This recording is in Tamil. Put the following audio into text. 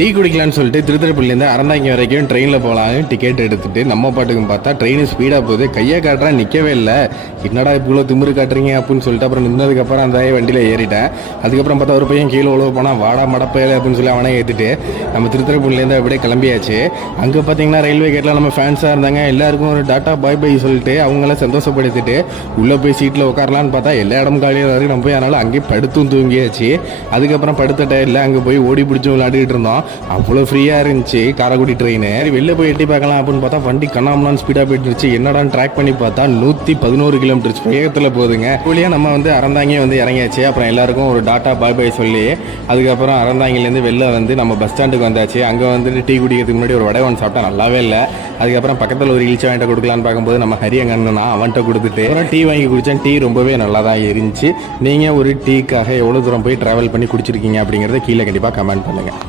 டீ குடிக்கலாம்னு சொல்லிட்டு திருத்திரப்பள்ளிலேருந்து அறந்தாங்கி வரைக்கும் ட்ரெயினில் போகலான்னு டிக்கெட் எடுத்துட்டு நம்ம பாட்டுக்கும் பார்த்தா ட்ரெயின் ஸ்பீடாக போகுது. கையை காட்டுறா நிற்கவே இல்லை. என்னடா இவ்வளோ திமிரு காட்டுறீங்க அப்படின்னு சொல்லிட்டு அப்புறம் நின்னதுக்கப்புறம் அந்த வண்டியில் ஏறிட்டேன். அதுக்கப்புறம் பார்த்தா ஒரு பையன் கீழே உழவு போனால் வாடா மடப்பையில அப்படின்னு சொல்லி அவனே ஏற்றிட்டு நம்ம திருத்திரப்பள்ளிலேருந்து அப்படியே கிளம்பியாச்சு. அங்கே பார்த்தீங்கன்னா ரயில்வே கேட்டில் நம்ம ஃபேன்ஸாக இருந்தாங்க. எல்லாருக்கும் ஒரு டாட்டா பாய் பை சொல்லிட்டு அவங்கள சந்தோஷப்படுத்திட்டு உள்ளே போய் சீட்டில் உட்காரலான்னு பார்த்தா எல்லா இடமும் காலியாக இருக்கு. நம்ம போய் அதனால் அங்கேயே படுத்தும் தூங்கியாச்சு. அதுக்கப்புறம் படுத்த டயரில் அங்கே போய் ஓடி பிடிச்சி விளையாடிட்டு இருந்தோம். அவ்வளோ ஃப்ரீயாக இருந்துச்சு. காரைக்குடி ட்ரெயின் வெளில போய் எட்டி பார்க்கலாம் அப்படின்னு பார்த்தா வண்டி கண்ணாமலான்னு ஸ்பீடாக போயிட்டு இருந்துச்சு. என்னடான்னு ட்ராக் பண்ணி பார்த்தா நூற்றி பதினோரு கிலோமீட்டர் வேகத்தில் போகுதுங்க. வழியாக நம்ம வந்து அறந்தாங்கியே வந்து இறங்கியாச்சு. அப்புறம் எல்லாருக்கும் ஒரு டாட்டா பாய் பாய் சொல்லி அதுக்கப்புறம் அறந்தாங்கிலேருந்து வெளில வந்து நம்ம பஸ் ஸ்டாண்டுக்கு வந்தாச்சு. அங்கே வந்துட்டு டீ குடிக்கிறதுக்கு முன்னாடி ஒரு வடை ஒன்று சாப்பிட்டா நல்லாவே இல்லை. அதுக்கப்புறம் பக்கத்தில் ஒரு இழிச்சா வாங்கிட்ட கொடுக்கலான்னு பார்க்கும்போது நம்ம ஹரியங்க அண்ணனா அவன்கிட்ட கொடுத்துட்டு அப்புறம் டீ வாங்கி குடித்தேன் டீ ரொம்பவே நல்லா தான் இருந்துச்சு. நீங்கள் ஒரு டீக்காக எவ்வளோ தூரம் போய் ட்ராவல் பண்ணி குடிச்சிருக்கீங்க அப்படிங்கிறத கீழே கண்டிப்பாக கமெண்ட் பண்ணுங்கள்